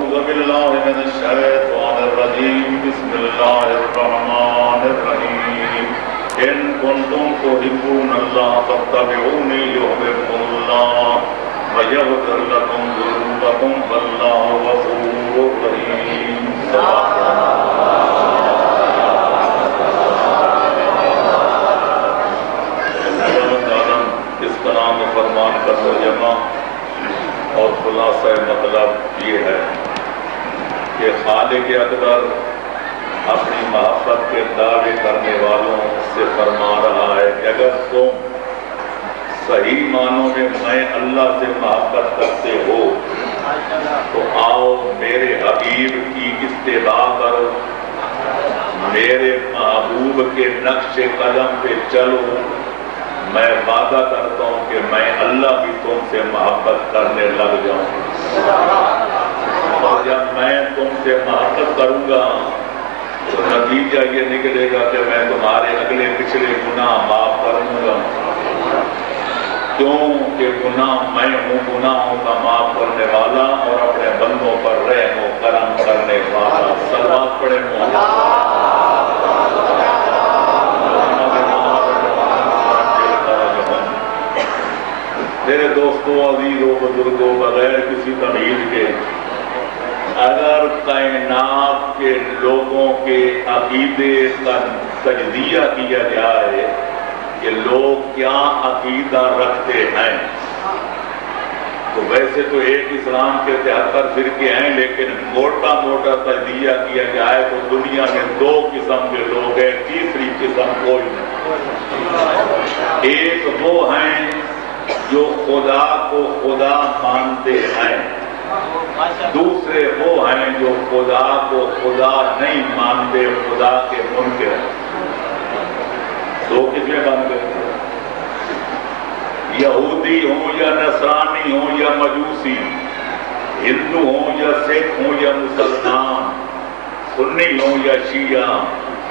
أعوذ بالله من الشيطان الرجيم بسم الله الرحمن الرحيم إن كنتم تحبون الله فاتبعوني يحببكم الله ويغفر لكم ذنوبكم والله غفور رحيم. اس کلام و فرمان کا ترجمہ اور خلاصہ مطلب یہ ہے کہ خالق اکبر اپنی محبت کے دعوے کرنے والوں سے فرما رہا ہے کہ اگر تم صحیح معنوں میں میں اللہ سے محبت کرتے ہو تو آؤ میرے حبیب کی اتباع کرو، میرے محبوب کے نقش قدم پہ چلو، میں وعدہ کرتا ہوں کہ میں اللہ بھی تم سے محبت کرنے لگ جاؤں، اور جب میں تم سے محبت کروں گا تو نتیجہ یہ نکلے گا کہ میں تمہارے اگلے پچھلے گناہ معاف کروں گا، کیوں کہ گناہ میں ہوں، گناہوں کا معاف کرنے والا اور اپنے بندوں پر رحم و کرم کرنے والا. صلوات پڑھیں محمد. میرے دوستوں، عزیزوں، بزرگوں، بغیر کسی تمہید کے اگر کائنات کے لوگوں کے عقیدے کا تجزیہ کیا جائے کہ لوگ کیا عقیدہ رکھتے ہیں تو ویسے تو ایک اسلام کے 73 فرقے ہیں، لیکن موٹا موٹا تجزیہ کیا جائے تو دنیا میں 2 قسم کے لوگ ہیں، تیسری قسم کوئی نہیں. ایک وہ ہیں جو خدا کو خدا مانتے ہیں، دوسرے وہ ہیں جو خدا کو خدا نہیں مانتے، خدا کے منکر ہیں. 2 قسمیں بن گئے، یہودی ہوں یا نصرانی ہوں یا مجوسی، ہندو ہوں یا سکھ ہوں یا مسلمان، سنی ہوں یا شیعہ،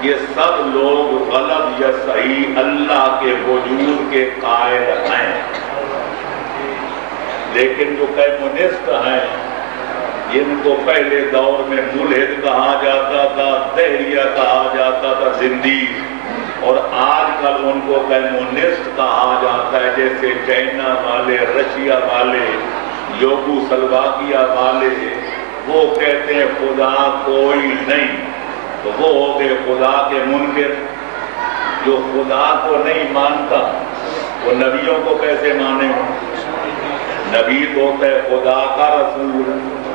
یہ سب لوگ غلط یا صحیح اللہ کے وجود کے قائل ہیں. لیکن جو کمیونسٹ ہیں جن کو پہلے دور میں ملحد کہا جاتا تھا، دہریہ کہا جاتا تھا، زندیق، اور آج کل ان کو کمیونسٹ کہا جاتا ہے، جیسے چائنا والے، رشیا والے، یوگو سلواکیا والے، وہ کہتے ہیں خدا کوئی نہیں، تو وہ ہو گئے خدا کے منکر. جو خدا کو نہیں مانتا وہ نبیوں کو کیسے مانے؟ نبی تو ہوتا ہے خدا کا رسول،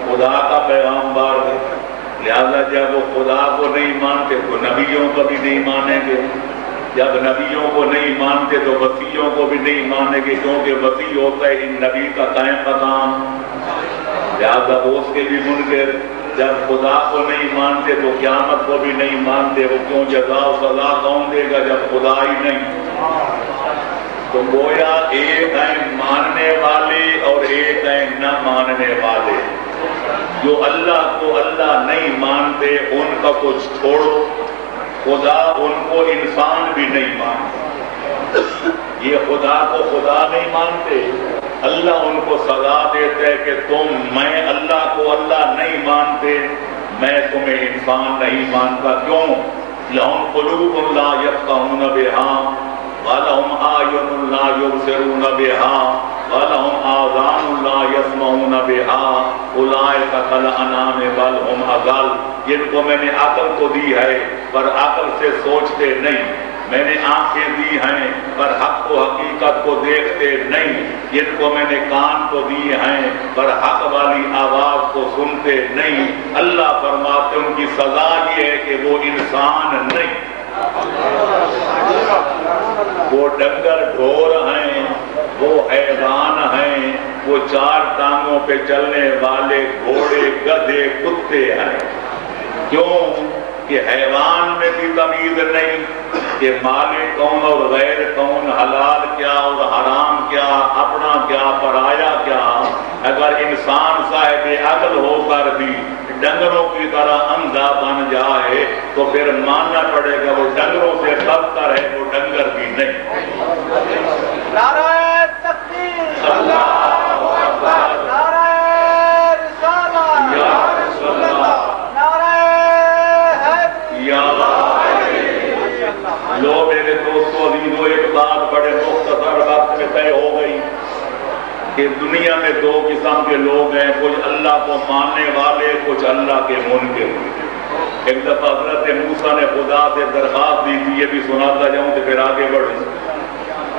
خدا کا پیغمبر، لہذا جب وہ خدا کو نہیں مانتے تو نبیوں کو بھی نہیں مانیں گے، جب نبیوں کو نہیں مانتے تو وصیوں کو بھی نہیں مانیں گے، کیونکہ وصی ہوتا ہے ان نبی کا قائم مقام، لہذا وہ اس کے بھی منکر. جب خدا کو نہیں مانتے تو قیامت کو بھی نہیں مانتے، وہ کیوں جزا و سزا کون دے گا جب خدا ہی نہیں؟ تو گویا ایک ہیں ماننے والے اور ایک ہیں نہ ماننے والے. جو اللہ کو اللہ نہیں مانتے ان کا کچھ چھوڑو، خدا ان کو انسان بھی نہیں مانتا. یہ خدا کو خدا نہیں مانتے، اللہ ان کو سزا دیتا ہے کہ تم میں اللہ کو اللہ نہیں مانتے، میں تمہیں انسان نہیں مانتا. کیوں؟ لَهُمْ قُلُوبٌ لَا يَفْقَهُونَ بِهَا وَلَهُمْ أَعْيُنٌ لَا يُبْصِرُونَ بِهَا وَلَهُمْ آذَانٌ لَا يَسْمَعُونَ بِهَا أُولَٰئِكَ كَالْأَنْعَامِ بَلْ هُمْ أَضَلُّ. جن کو میں نے عقل تو دی ہے پر عقل سے سوچتے نہیں، میں نے آنکھیں دی ہیں پر حق و حقیقت کو دیکھتے نہیں، جن کو میں نے کان تو دیے ہیں پر حق والی آواز کو سنتے نہیں. اللہ فرماتے ان کی سزا یہ ہے کہ وہ انسان نہیں، وہ ڈنگر ڈھور ہیں، وہ حیوان ہیں، وہ 4 ٹانگوں پہ چلنے والے گھوڑے، گدھے، کتے ہیں. کیوں کہ حیوان میں بھی تمیز نہیں کہ مالک کون اور غیر کون، حلال کیا اور حرام کیا، اپنا کیا پرایا کیا. اگر انسان صاحب عقل ہو کر بھی ڈنگروں کی طرح اندھا بن جائے تو پھر ماننا پڑے گا وہ ڈنگروں سے بدتر ہے، وہ ڈنگر بھی نہیں. نعرہ تکبیر، اللہ اکبر، نعرہ رسالت، یا اللہ کو ماننے والے، کچھ اللہ کے منکر ہوئے۔ ایک دفعہ حضرت موسیٰ نے خدا سے درخواست دی تھی، یہ بھی سناتا جاؤں تو پھر آگے بڑھیں۔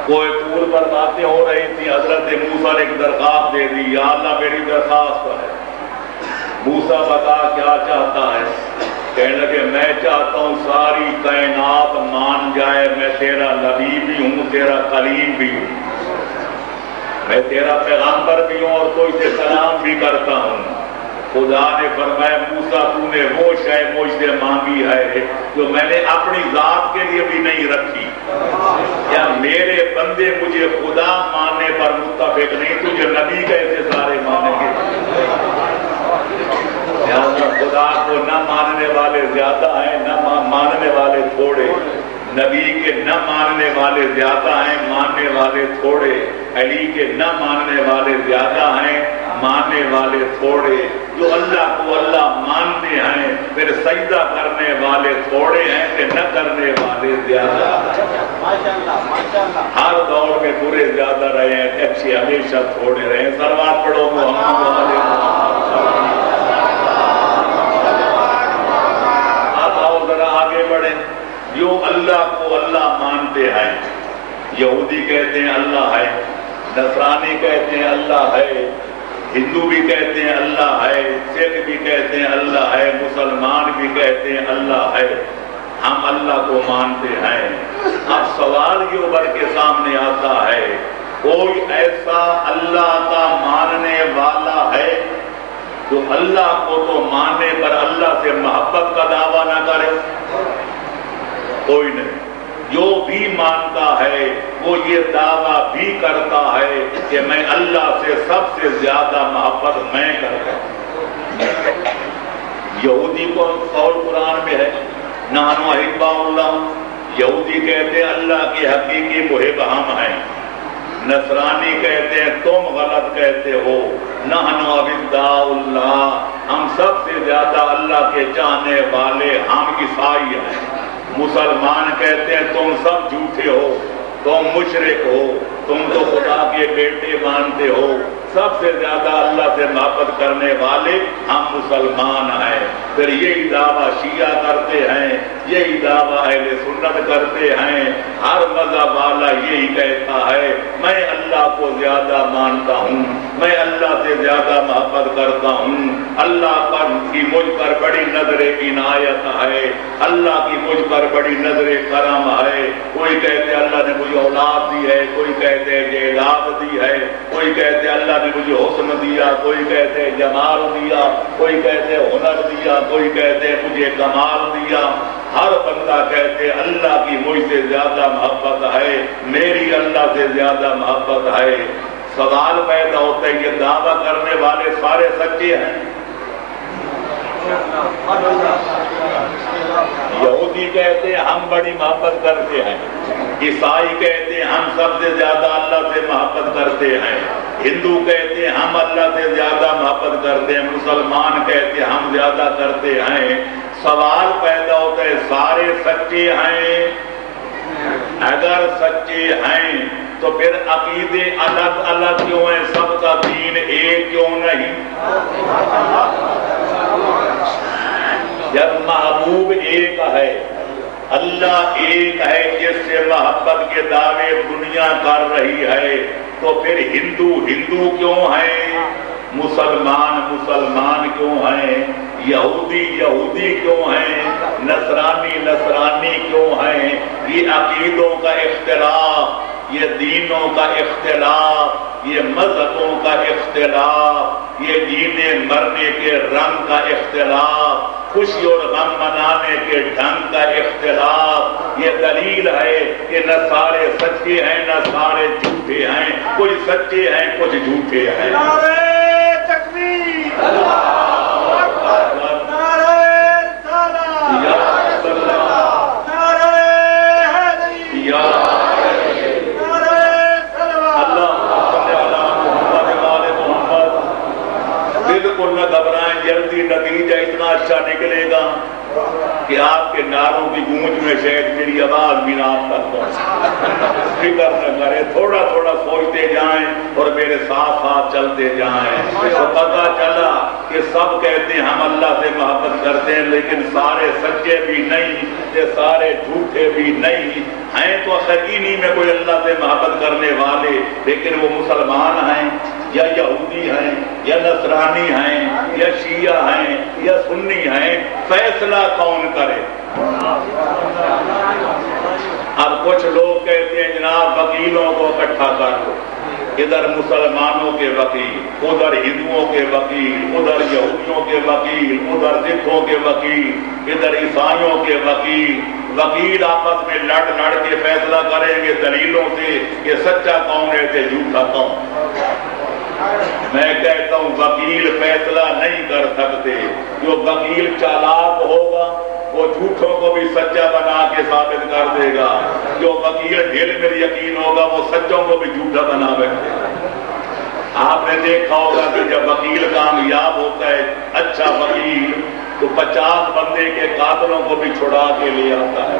کوہ طور پر باتیں ہو رہی تھی، حضرت موسیٰ نے ایک درخواست دے دی، یا اللہ میری درخواست ہے۔ موسیٰ بتا کیا چاہتا ہے؟ کہنے لگے میں چاہتا ہوں ساری کائنات مان جائے میں تیرا نبی بھی ہوں، تیرا کلیم بھی ہوں، میں تیرا پیغمبر بھی ہوں اور تو اسے سلام بھی کرتا ہوں۔ خدا نے فرمایا موسیٰ تو نے وہ شے مجھ سے مانگی ہے جو میں نے اپنی ذات کے لیے بھی نہیں رکھی، یا میرے بندے مجھے خدا ماننے پر متفق نہیں، تجھے نبی کیسے سارے مانیں گے؟ خدا کو نہ ماننے والے زیادہ ہیں، نہ ماننے والے تھوڑے، نبی کے نہ ماننے والے زیادہ ہیں، ماننے والے تھوڑے، علی کے نہ ماننے والے زیادہ ہیں، ماننے والے تھوڑے۔ جو اللہ کو اللہ مانتے ہیں پھر سجدہ کرنے والے تھوڑے ہیں کہ نہ کرنے والے زیادہ ہیں۔ ہر دور میں برے زیادہ رہے ہیں، اچھے ہمیشہ تھوڑے رہے ہیں۔ صلوات پڑھو محمد والے۔ اب آؤ ذرا آگے بڑھیں۔ جو اللہ کو اللہ مانتے ہیں، یہودی کہتے ہیں اللہ ہے، نصرانی کہتے ہیں اللہ ہے، ہندو بھی کہتے ہیں اللہ ہے، سکھ بھی کہتے ہیں اللہ ہے، مسلمان بھی کہتے ہیں اللہ ہے، ہم اللہ کو مانتے ہیں۔ اب سوال یہ ابھر کے سامنے آتا ہے، کوئی ایسا اللہ کا ماننے والا ہے جو اللہ کو تو ماننے پر اللہ سے محبت کا دعویٰ نہ کرے؟ کوئی نہیں۔ جو بھی مانتا ہے وہ یہ دعویٰ بھی کرتا ہے کہ میں اللہ سے سب سے زیادہ محبت میں کرتا ہوں۔ یہودی کو قول قرآن میں ہے نحن احباء اللہ، یہودی کہتے ہیں اللہ کے حقیقی محب ہم ہیں، نصرانی کہتے ہیں تم غلط کہتے ہو، نحن احباء اللہ، ہم سب سے زیادہ اللہ کے چاہنے والے ہم عیسائی ہیں، مسلمان کہتے ہیں تم سب جھوٹے ہو، تم مشرک ہو، تم تو خدا کے بیٹے مانتے ہو، سب سے زیادہ اللہ سے محبت کرنے والے ہم مسلمان ہیں۔ پھر یہی دعویٰ شیعہ کرتے ہیں، یہی دعویٰ اہل سنت کرتے ہیں، ہر مذہب والا یہی کہتا ہے میں اللہ کو زیادہ مانتا ہوں، میں اللہ سے زیادہ محبت کرتا ہوں، اللہ پر کی مجھ پر بڑی نظر عنایت ہے، اللہ کی مجھ پر بڑی نظر کرم ہے۔ کوئی کہتے اللہ نے مجھے اولاد دی ہے، کوئی کہتے جائیداد دی ہے، کوئی کہتے اللہ نے مجھے حسن دیا، کوئی کہتے جمال دیا، کوئی کہتے ہنر دیا، کوئی کہتے مجھے کمال دیا۔ ہر بندہ کہتے اللہ کی مجھ سے زیادہ محبت ہے، میری اللہ سے زیادہ محبت ہے۔ سوال پیدا ہوتا ہے یہ دعویٰ کرنے والے سارے سچے ہیں؟ یہودی کہتے ہیں ہم بڑی محبت کرتے ہیں، عیسائی کہتے ہیں ہم سب سے زیادہ اللہ سے محبت کرتے ہیں، ہندو کہتے ہیں ہم اللہ سے زیادہ محبت کرتے ہیں، مسلمان کہتے ہیں ہم زیادہ کرتے ہیں۔ سوال پیدا ہوتا ہے سارے سچے ہیں؟ اگر سچے ہیں تو پھر عقیدے الگ الگ کیوں ہیں؟ سب کا دین ایک کیوں نہیں؟ جب محبوب ایک ہے، اللہ ایک ہے جس سے محبت کے دعوے دنیا کر رہی ہے، تو پھر ہندو ہندو کیوں ہیں؟ مسلمان مسلمان کیوں ہیں؟ یہودی یہودی کیوں ہیں؟ نصرانی نصرانی کیوں ہیں؟ یہ عقیدوں کا اختلاف، یہ دینوں کا اختلاف، یہ مذہبوں کا اختلاف، یہ جینے مرنے کے رنگ کا اختلاف، خوشی اور غم منانے کے ڈھنگ کا اختلاف، یہ دلیل ہے کہ نہ سارے سچے ہیں نہ سارے جھوٹے ہیں، کچھ سچے ہیں کچھ جھوٹے ہیں۔ نعرہ تکبیر، اللہ اکبر، نعرہ رسالت، یا رسول اللہ، نعرہ حیدری، یا نعرہ صلوات۔ اللہ صلی علی محمد وآل محمد۔ بالکل نہ گھبرائیں، جلدی نتیجہ اتنا اچھا نکلے گا کہ آپ کے نعروں کی گونج میں شاید میری آواز بھی نہ آپ تک پہنچے۔ فکر نہ کریں، تھوڑا تھوڑا سوچتے جائیں اور میرے ساتھ ساتھ چلتے جائیں، تو پتہ چلا کہ سب کہتے ہیں ہم اللہ سے محبت کرتے ہیں، لیکن سارے سچے بھی نہیں تے سارے جھوٹے بھی نہیں ہیں، تو حقیقی میں کوئی اللہ سے محبت کرنے والے، لیکن وہ مسلمان ہیں یا یہودی ہیں یا نصرانی ہیں یا شیعہ ہیں یا سنی ہیں، فیصلہ کون کرے؟ اب کچھ لوگ کہتے ہیں جناب وکیلوں کو اکٹھا کر دو، ادھر مسلمانوں کے وکیل، ادھر ہندوؤں کے وکیل، ادھر یہودیوں کے وکیل، ادھر سکھوں کے وکیل، ادھر عیسائیوں کے وکیل، وکیل آپس میں لڑ کے فیصلہ کریں گے دلیلوں سے کہ سچا کون ہے تے جھوٹا کون۔ میں کہتا ہوں وکیل فیصلہ نہیں کر سکتے، جو وکیل چالاک ہوگا وہ جھوٹوں کو بھی سچا بنا کے ثابت کر دے گا، جو وکیل ڈھیل میں یقین ہوگا وہ سچوں کو بھی جھوٹا بنا بیٹھے گا۔ آپ نے دیکھا ہوگا کہ جب وکیل کامیاب ہوتا ہے اچھا وکیل تو 50 بندے کے قاتلوں کو بھی چھڑا کے لے آتا ہے،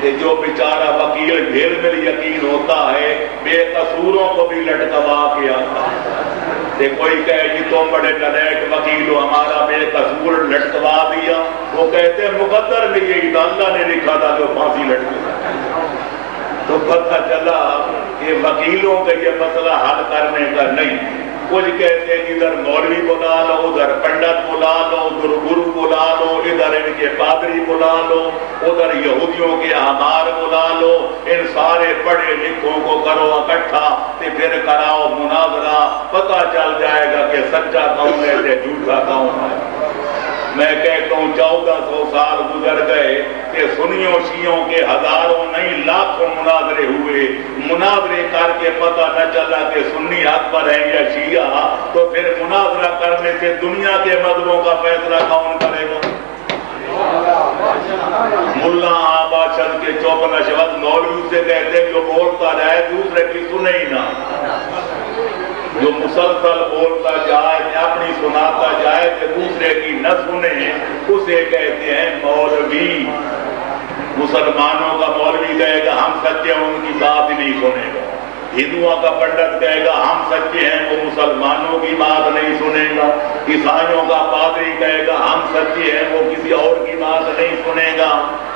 کہ جو بیچارہ وکیل ڈھیل میں یقین ہوتا ہے بے قصوروں کو بھی لٹکوا کے آتا ہے۔ کوئی کہے جی تم بڑے نلیک وکیل ہو، ہمارا بے قصور لٹکوا دیا، وہ کہتے ہیں مقدر میں یہی تھا، اللہ نے لکھا تھا کہ وہ پھانسی لٹکے۔ تو پتہ چلا کہ وکیلوں کا یہ مسئلہ حل کرنے کا نہیں۔ کچھ کہتے ہیں ادھر مولوی بلا لو، ادھر پنڈت بلا لو، ادھر گرو بلا لو، ادھر ان کے پادری بلا لو، ادھر یہودیوں کے احبار بلا لو، ان سارے پڑھے لکھوں کو کرو اکٹھا تے پھر کراؤ مناظرہ، پتہ چل جائے گا کہ سچا کون ہے تے جھوٹا کون ہے۔ میں کہتا ہوں 1400 سال گزر گئے کہ سنیوں شیعوں کے ہزاروں نہیں لاکھوں مناظرے ہوئے، مناظرے کر کے پتہ نہ چلا کہ سنی حق پر ہے یا شیعہ، تو پھر مناظرہ کرنے سے دنیا کے مذہبوں کا فیصلہ کون کرے گا؟ ملا بادشاہ کے چوپ نشوت مولوی سے کہتے ہیں جو بولتا جائے دوسرے کی سنے ہی نہ، جو مسلسل بولتا جائے اپنی سناتا جائے کہ دوسرے کی نہ سنے، اسے کہتے ہیں مولوی۔ مسلمانوں کا مولوی کہے گا ہم سچے ہیں، ان کی بات ہی نہیں سنے گا۔ ہندوؤں کا پنڈت کہے گا ہم سچے ہیں، وہ مسلمانوں کی بات نہیں سنے گا۔ عیسائیوں کا پادری کہے گا ہم سچے ہیں، وہ کسی اور کی بات نہیں سنے گا۔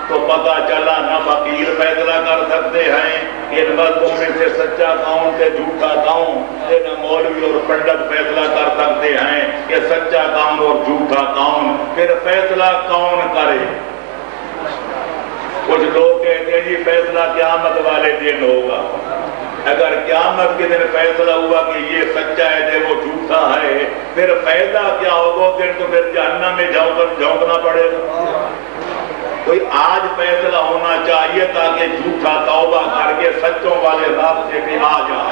تو پتہ چلا نہ وکیل فیصلہ کر سکتے ہیں ان مذہبوں میں سے سچا کون سے جھوٹا کون، نہ مولوی اور پنڈت فیصلہ کر سکتے ہیں کہ سچا کون اور جھوٹا کون، پھر فیصلہ کون کرے؟ کچھ لوگ کہتے ہیں جی فیصلہ قیامت والے دن ہوگا۔ اگر قیامت کے دن فیصلہ ہوا کہ یہ سچا ہے تے وہ جھوٹا ہے، پھر فائدہ کیا ہوگا؟ دن تو پھر جہنم میں جھونکنا پڑے گا۔ کوئی آج فیصلہ ہونا چاہیے تاکہ جھوٹا توبہ کر کے سچوں والے راستے پہ آ جائے۔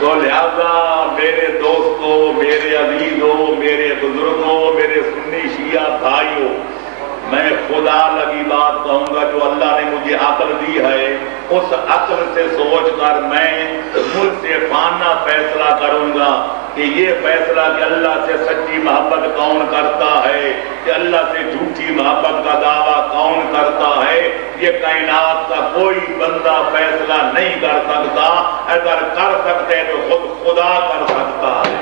تو لہذا میرے دوستوں، میرے عزیزوں، میرے بزرگوں، میرے سنی شیعہ بھائیوں، میں خدا لگی بات کہوں گا، جو اللہ نے مجھے عقل دی ہے اس عقل سے سوچ کر میں منصفانہ فیصلہ کروں گا کہ یہ فیصلہ کہ اللہ سے سچی محبت کون کرتا ہے کہ اللہ سے جھوٹی محبت کا دعویٰ کون کرتا ہے، یہ کائنات کا کوئی بندہ فیصلہ نہیں کر سکتا۔ اگر کر سکتے تو خود خدا کر سکتا ہے۔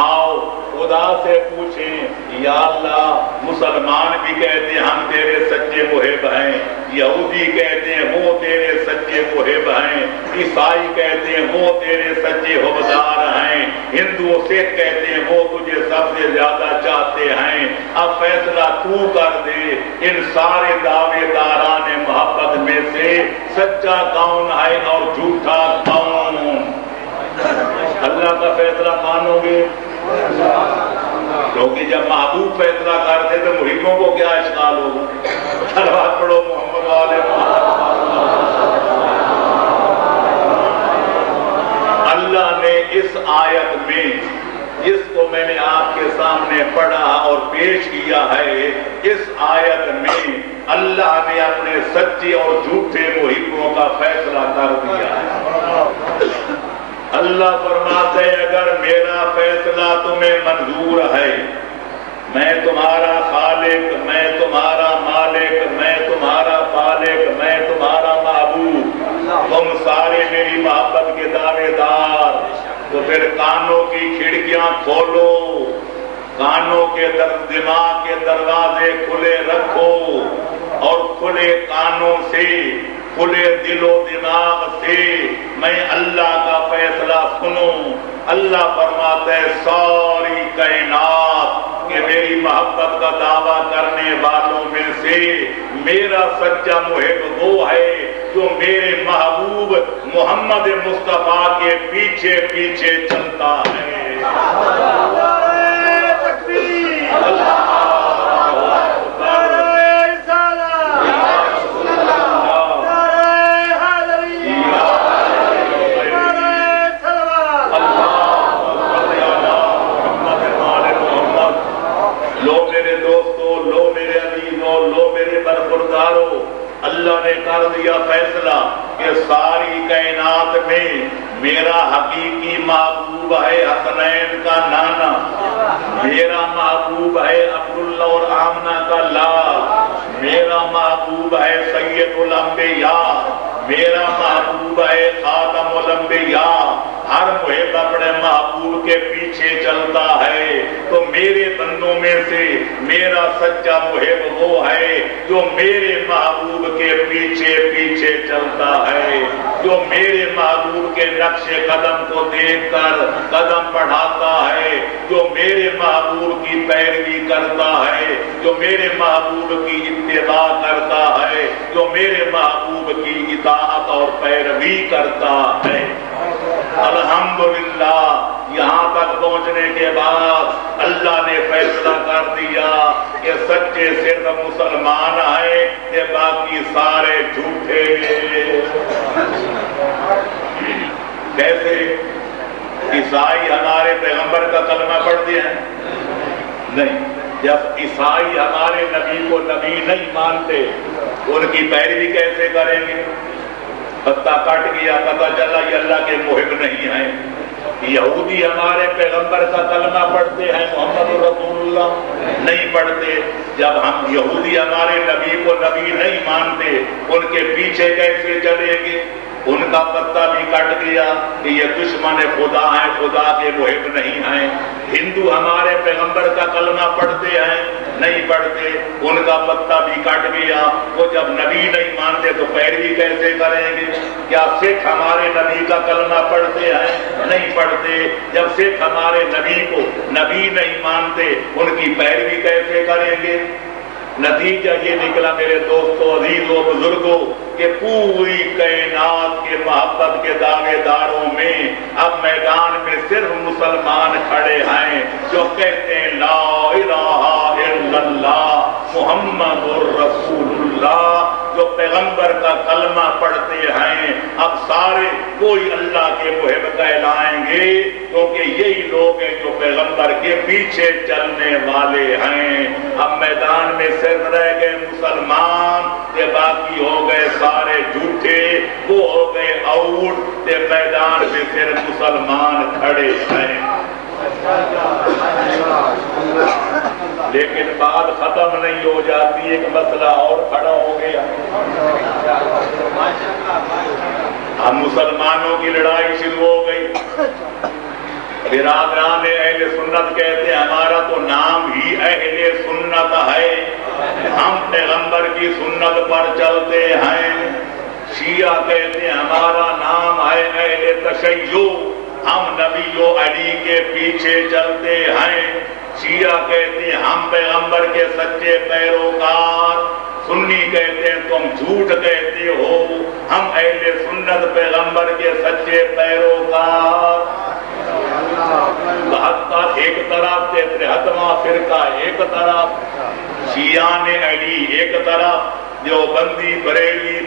آؤ خدا سے پوچھیں یا اللہ، مسلمان بھی کہتے ہیں ہم تیرے سچے محب ہیں، یہودی کہتے ہیں وہ تیرے سچے محب ہیں، عیسائی کہتے ہیں وہ تیرے سچے حبدار ہیں، ہندو سکھ کہتے ہیں وہ تجھے سب سے زیادہ چاہتے ہیں۔ اب فیصلہ تو کر دے، ان سارے دعوے داران محبت میں سے سچا کون ہے اور جھوٹا کون؟ اللہ کا فیصلہ مانو گے؟ کیونکہ جب محبوب فیصلہ کرتے تو محبوں کو کیا اشکال ہوگا؟ صلوات پڑھو محمد والے محمد۔ اللہ نے اس آیت میں جس کو میں نے آپ کے سامنے پڑھا اور پیش کیا ہے، اس آیت میں اللہ نے اپنے سچے اور جھوٹے محبوں کا فیصلہ کر دیا ہے۔ اللہ فرماتے ہیں اگر میرا فیصلہ تمہیں منظور ہے، میں تمہارا خالق، میں تمہارا مالک، میں تمہارا کانوں کی کھڑکیاں کھولو، کانوں کے دماغ کے دروازے کھلے رکھو، اور کھلے کانوں سے، کھلے دل و دماغ سے میں اللہ کا فیصلہ سنوں۔ اللہ فرماتا ہے ساری کائنات کہ میری محبت کا دعویٰ کرنے والوں میں سے میرا سچا محب وہ ہے جو میرے محبوب محمد مصطفیٰ کے پیچھے پیچھے چلتا ہے۔ اللہ نے کر دیا فیصلہ کہ ساری کائنات میں میرا حقیقی محبوب ہے حسنین کا نانا، میرا محبوب ہے عبداللہ اور آمنہ کا لال، میرا محبوب ہے سید الانبیاء، میرا محبوب ہے خاتم الانبیاء۔ ہر محب اپنے محبوب کے پیچھے چلتا ہے، تو میرے بندوں میں سے میرا سچا محب وہ ہے جو میرے محبوب کے پیچھے پیچھے چلتا ہے، جو میرے محبوب کے نقش قدم کو دیکھ کر قدم بڑھاتا ہے، جو میرے محبوب کی پیروی کرتا ہے، جو میرے محبوب کی اتباع کرتا ہے، جو میرے محبوب کی اطاعت اور پیروی کرتا ہے۔ الحمدللہ یہاں تک پہنچنے کے بعد اللہ نے فیصلہ کر دیا کہ سچے صرف مسلمان ہیں کہ باقی سارے جھوٹے۔ کیسے؟ عیسائی ہمارے پیغمبر کا کلمہ پڑھتے ہیں؟ نہیں۔ جب عیسائی ہمارے نبی کو نبی نہیں مانتے ان کی پیروی کیسے کریں گے؟ پتہ کٹ گیا، پتہ چلا یہ اللہ کے محب نہیں ہیں۔ یہودی ہمارے پیغمبر کا کلمہ پڑھتے ہیں، محمد رسول اللہ نہیں پڑھتے۔ جب ہم یہودی ہمارے نبی کو نبی نہیں مانتے ان کے پیچھے کیسے چلیں گے؟ ان کا پتہ بھی کٹ گیا کہ یہ دشمن خدا ہیں، خدا کے محب نہیں ہیں۔ ہندو ہمارے پیغمبر کا کلمہ پڑھتے ہیں، نہیں پڑھتے، ان کا پتہ بھی کٹ گیا۔ وہ جب نبی نہیں مانتے تو پیروی کیسے کریں گے؟ کیا سکھ ہمارے نبی کا کلمہ پڑھتے ہیں؟ نہیں پڑھتے۔ جب سکھ ہمارے نبی کو نبی نہیں مانتے ان کی پیروی کیسے کریں گے؟ نتیجہ یہ نکلا میرے دوستوں، عزیزوں، بزرگوں کہ پوری کائنات کے محبت کے دعوے داروں میں اب میدان میں صرف مسلمان کھڑے ہیں جو کہتے ہیں لا الہ الا اللہ محمد الرسول اللہ، جو پیغمبر کا کلمہ پڑھتے ہیں۔ اب سارے کوئی اللہ کے محب کہلائیں گے کیونکہ یہی لوگ ہیں جو پیغمبر کے پیچھے چلنے والے ہیں۔ اب میدان میں صرف رہ گئے مسلمان، تے باقی ہو گئے سارے جھوٹے، وہ ہو گئے آؤٹ، تے میدان میں صرف مسلمان کھڑے ہیں۔ لیکن بات ختم نہیں ہو جاتی، ایک مسئلہ اور کھڑا ہو گیا۔ ہم مسلمانوں کی لڑائی شروع ہو گئی۔ برادران اہل سنت کہتے ہیں ہمارا تو نام ہی اہل سنت ہے، ہم پیغمبر کی سنت پر چلتے ہیں۔ شیعہ کہتے ہیں ہمارا نام ہے اہل تشیع، ہم نبی و علی کے پیچھے چلتے ہیں۔ شیعہ کہتے ہیں ہم پیغمبر کے سچے پیروکار، سنی کہتے ہیں تم جھوٹ کہتے ہو، ہم اہل سنت پیغمبر کے سچے پیروکار۔ 72 ایک طرف، 73واں فرقہ ایک طرف، شیعان علی ایک طرف، دیوبندی، بریلی،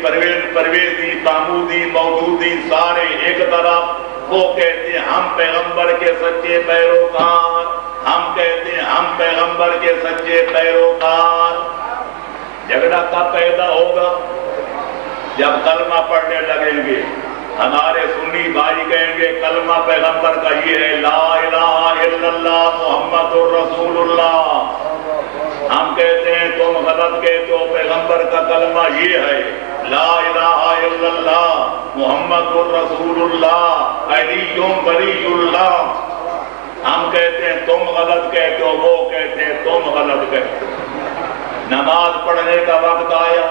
پرویزی، محمودی، مودودی سارے ایک طرف۔ وہ کہتے ہیں ہم پیغمبر کے سچے پیروکار، ہم کہتے ہیں ہم پیغمبر کے سچے پیروکار۔ جھگڑا کب پیدا ہوگا؟ جب کلمہ پڑھنے لگیں گے۔ ہمارے سنی بھائی کہیں گے کلمہ پیغمبر کا یہ ہے لا الہ الا اللہ محمد الرسول اللہ۔ ہم کہتے ہیں تم غلط کہتے ہو، پیغمبر کا کلمہ یہ ہے لا الہ الا اللہ محمد الرسول اللہ علی ولی اللہ۔ ہم کہتے ہیں تم غلط کہتے ہو، وہ کہتے ہیں تم غلط کہتے ہو۔ نماز پڑھنے کا وقت آیا،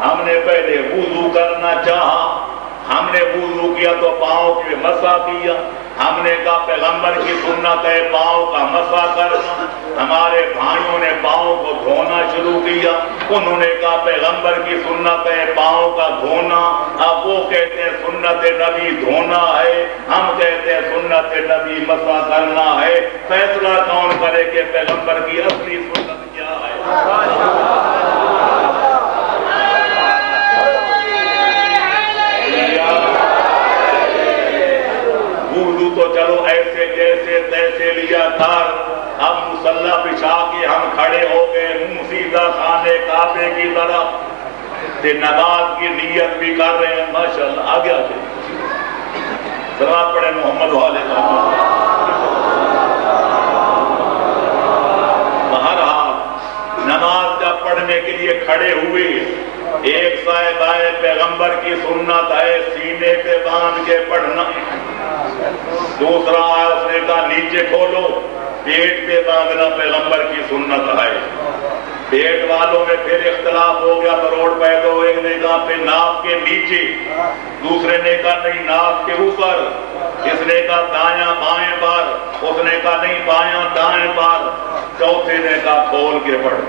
ہم نے پہلے وضو کرنا چاہا، ہم نے وضو کیا تو پاؤں پہ مسح کیا، ہم نے کہا پیغمبر کی سنت ہے پاؤں کا مسح کرنا، ہمارے بھائیوں نے پاؤں کو دھونا شروع کیا، انہوں نے کہا پیغمبر کی سنت ہے پاؤں کا دھونا، اب وہ کہتے ہیں سنت نبی دھونا ہے، ہم کہتے ہیں سنت نبی مسح کرنا ہے۔ فیصلہ کون کرے کہ پیغمبر کی اصلی سنت کیا ہے؟ وضو تو چلو ایسے جیسے تیسے لیا کر، اب مصلی بچھا کے ہم کھڑے ہو گئے منہ سیدھا خانے کعبے کی طرف، تے نماز کی نیت بھی کر رہے ہیں۔ ماشاءاللہ آگے آگے سلام پڑھے محمد والے محمد۔ بہرحال نماز جب پڑھنے کے لیے کھڑے ہوئے، ایک صاحب آئے پیغمبر کی سنت ہے سینے پہ باندھ کے پڑھنا، دوسرا آیا اس نے کہا نیچے کھولو پیٹ پہ باندھنا پیغمبر کی سنت ہے۔ پیٹ والوں میں پھر اختلاف ہو گیا تو روڈ پیدا ہو، ایک نے کہا پہ ناف کے نیچے، دوسرے نے کہا نہیں ناف کے اوپر، اس نے کہا دایاں بائیں پر، اس نے کہا نہیں بایاں دائیں پر، چوتھے نے کہا کھول کے پڑھ۔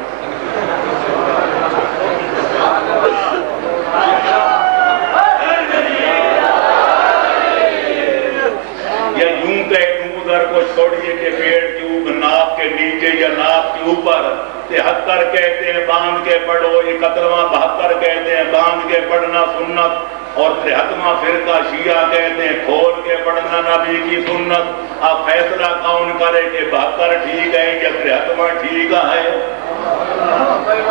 یا یوں کہ ادھر کو چھوڑیے کہ پیڑ کے اوپر ناف کے نیچے یا ناف کے اوپر، 73 کہتے ہیں باندھ کے پڑھو، 71واں 72 کہتے ہیں باندھ کے پڑھنا سنت، اور 73واں فرقہ شیعہ کہتے ہیں کھول کے پڑھنا نبی کی سنت۔ اب فیصلہ کون کرے کہ 72 ٹھیک ہے یا 73واں ٹھیک ہے؟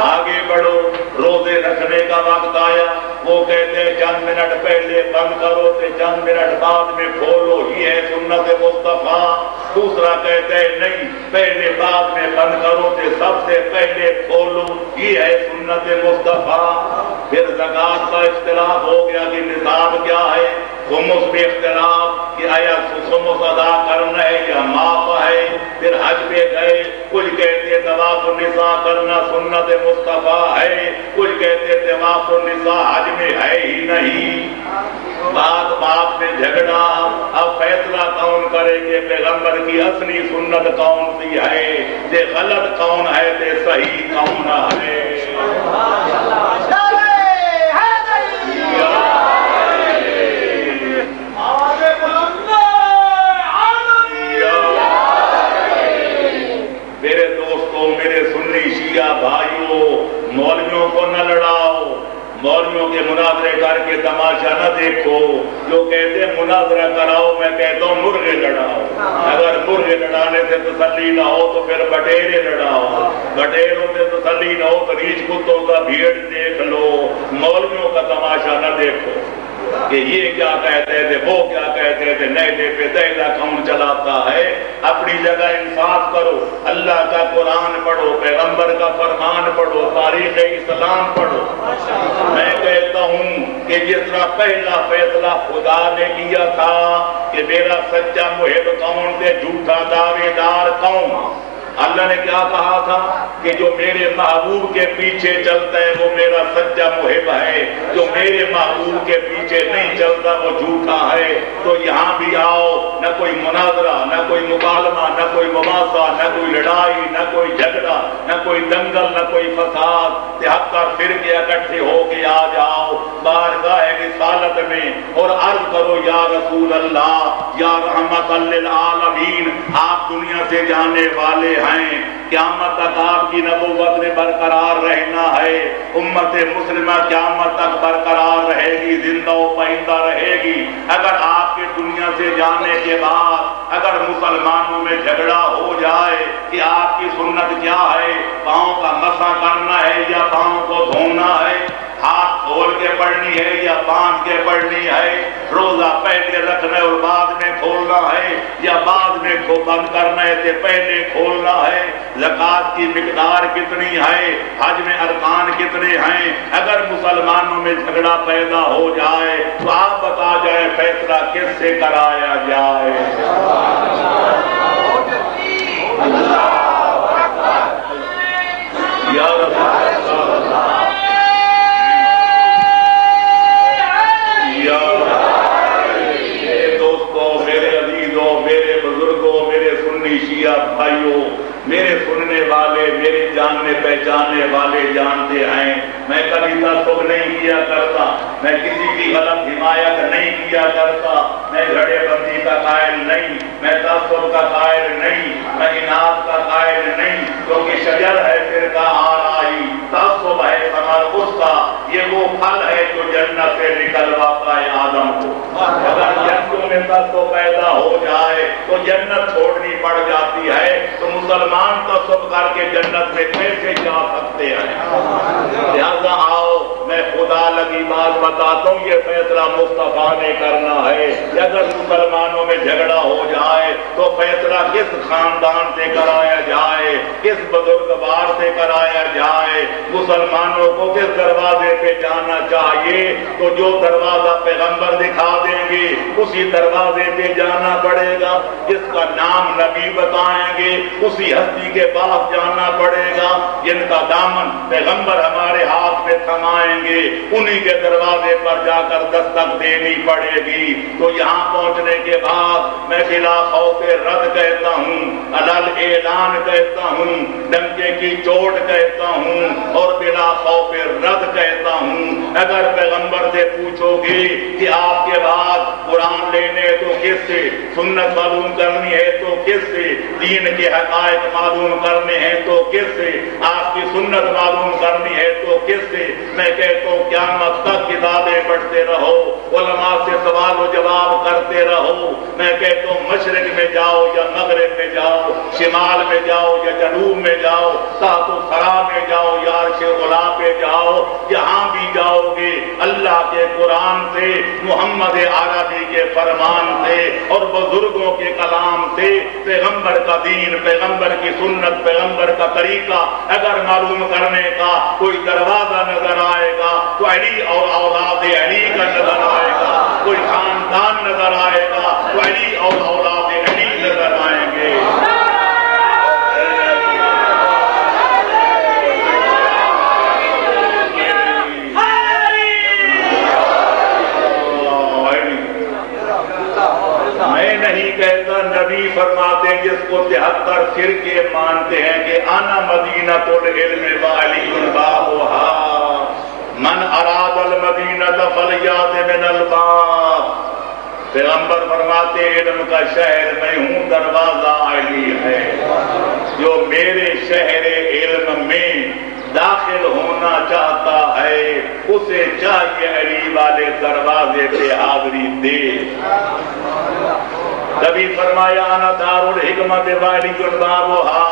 آگے بڑھو، روزے رکھنے کا وقت آیا، وہ کہتے ہیں چند منٹ پہلے بند کرو تے چند منٹ بعد میں کھولو، یہ ہے سنت مصطفیٰ۔ دوسرا کہتے ہیں نہیں پہلے بعد میں بند کرو تے سب سے پہلے کھولو، یہ ہے سنت مصطفیٰ۔ پھر زکوٰۃ کا اختلاف ہو گیا کہ نصاب کیا ہے، خمس میں اختلاف کہ آیا خمس ادا کرنا ہے یا معاف ہے۔ پھر حج پہ گئے، کچھ کہتے ہیں طواف النساء کرنا سنت مصطفیٰ ہے، کچھ کہتے ہیں طواف النساء حج میں ہے ہی نہیں، بات میں جھگڑا۔ اب فیصلہ کون کرے کہ پیغمبر کی اصلی سنت کون سی ہے، تے غلط کون ہے تے صحیح کون ہے؟ میرے دوستوں، میرے سنی شیعہ بھائیوں، مولویوں کو نہ لڑاؤ، مولویوں کے مناظرے کر کے تماشا نہ دیکھو۔ جو کہتے ہیں مناظرہ کراؤ، میں کہتا ہوں مرغے لڑاؤ۔ اگر مرغے لڑانے سے تسلی نہ ہو تو پھر بٹیرے لڑاؤ، بٹیروں سے تسلی نہ ہو تو ریچھ کتوں کا بھیڑ دیکھ لو، مولویوں کا تماشا نہ دیکھو کہ یہ کیا کہتے تھے وہ کیا کہتے تھے، نیزے پہ دیلا کون چلاتا ہے۔ اپنی جگہ انصاف کرو، اللہ کا قرآن پڑھو، پیغمبر کا فرمان پڑھو، تاریخ اسلام پڑھو۔ میں کہتا ہوں کہ جس طرح پہلا فیصلہ خدا نے کیا تھا کہ میرا سچا محب کون تھے، جھوٹا دعوے دار کون، اللہ نے کیا کہا تھا کہ جو میرے محبوب کے پیچھے چلتا ہے وہ میرا سچا محب ہے، جو میرے محبوب کے پیچھے نہیں چلتا وہ جھوٹا ہے۔ تو یہاں بھی آؤ، نہ کوئی مناظرہ، نہ کوئی مکالمہ، نہ کوئی مباحثہ، نہ کوئی لڑائی، نہ کوئی جھگڑا، نہ کوئی دنگل، نہ کوئی فساد، 73 فرقے اکٹھے ہو کے آ جاؤ بارگاہ رسالت میں اور عرض کرو یا رسول اللہ، یا رحمت للعالمین، آپ دنیا سے جانے والے ہیں، قیامت تک آپ کی نبوت نے برقرار رہنا ہے، امت مسلمہ قیامت تک برقرار رہے گی، زندہ و پائندہ رہے گی۔ اگر آپ کے دنیا سے جانے کے بعد اگر مسلمانوں میں جھگڑا ہو جائے کہ آپ کی سنت کیا ہے، پاؤں کا مسح کرنا ہے یا پاؤں کو دھونا ہے، ہاتھ کھول کے پڑھنی ہے یا باندھ کے پڑھنی ہے، روزہ پہلے رکھنا ہے اور بعد میں کھولنا ہے یا بعد میں بند کرنا ہے تو پہلے کھولنا ہے، زکوٰۃ کی مقدار کتنی ہے، حج میں ارکان کتنے ہیں۔ اگر مسلمانوں میں جھگڑا پیدا ہو جائے تو آپ بتا جائے فیصلہ کس سے کرایا جائے۔ یا رسول اللہ، یا میرے دوستوں، میرے عزیزوں، میرے بزرگوں، میرے سنی شیعہ بھائیوں، میرے سننے والے، میرے جاننے پہچاننے والے جانتے ہیں میں کبھی تعصب نہیں کیا کرتا، میں کسی کی غلط حمایت نہیں کیا کرتا، میں گھڑے بندی کا قائل نہیں، میں تعصب کا قائل نہیں، میں اناد کا قائل نہیں، کیونکہ شجر ہے فرقہ آرائی، تعصب ہے ثمر اس کا، یہ وہ پھل ہے جو جنت سے نکلواتا ہے آدم کو۔ اگر جنتوں میں تعصب پیدا ہو جائے تو جنت چھوڑنی پڑ جاتی ہے، تو مسلمان تعصب کر کے جنت میں کیسے جا سکتے ہیں؟ لہذا آؤ میں خدا لگی بات بتاتا ہوں، یہ فیصلہ مصطفیٰ نے کرنا ہے کہ اگر مسلمانوں میں جھگڑا ہو جائے تو فیصلہ کس خاندان سے کرایا جائے، کس بزرگوار سے کرایا جائے، مسلمانوں کو کس دروازے پہ جانا چاہیے، تو جو دروازہ پیغمبر دکھا دیں گے اسی دروازے پہ جانا پڑے گا، جس کا نام نبی بتائیں گے اسی ہستی کے پاس جانا پڑے گا، جن کا دامن پیغمبر ہمارے ہاتھ میں تھمائیں گے انہی کے دروازے پر جا کر دستک دینی پڑے گی۔ تو یہاں پہنچنے کے بعد میں بلا خوف رد کہتا ہوں، علل اعلان کہتا ہوں، ڈنکے کی چوٹ کہتا ہوں، اور بلا خوف رد کہتا ہوں۔ اگر پیغمبر سے پوچھو گے کہ آپ کے بعد قرآن لینے تو کس سے، سنت معلوم کرنی ہے تو کس سے، دین کے حقائق معلوم کرنے ہیں تو کس سے، آپ کی سنت معلوم کرنی ہے تو کس سے، میں کہتا ہوں قیامت تک کتابیں پڑھتے رہو، علماء سے سوال و جواب کرتے رہو۔ میں کہتا ہوں مشرق میں جاؤ یا مغرب میں جاؤ، شمال میں جاؤ یا جنوب میں جاؤ، تحت الثرا میں جاؤ یا عرش علا پہ جاؤ، جہاں بھی جاؤ گے اللہ کے قرآن سے، محمد عربی کے فرمان سے اور بزرگوں کے کلام سے پیغمبر کا دین، پیغمبر کی سنت، پیغمبر کا طریقہ اگر معلوم کرنے کا کوئی دروازہ نظر آئے گا تو علی اور اولاد علی کا نظر آئے گا، کوئی خاندان نظر آئے گا تو علی اور اولاد علی نظر آئیں گے۔ میں نہیں کہتا، نبی فرماتے ہیں جس کو 73 فرقے مانتے ہیں کہ انا مدینۃ العلم وعلی بابھا، من اراد المدینۃ فلیات من الباب، پیغمبر فرماتے علم کا شہر میں ہوں، دروازہ علی ہے، جو میرے شہر علم میں داخل ہونا چاہتا ہے اسے چاہیے علی والے دروازے پہ حاضری دے۔ کبھی فرمایا انا دار الحکمت وعلی بابھا،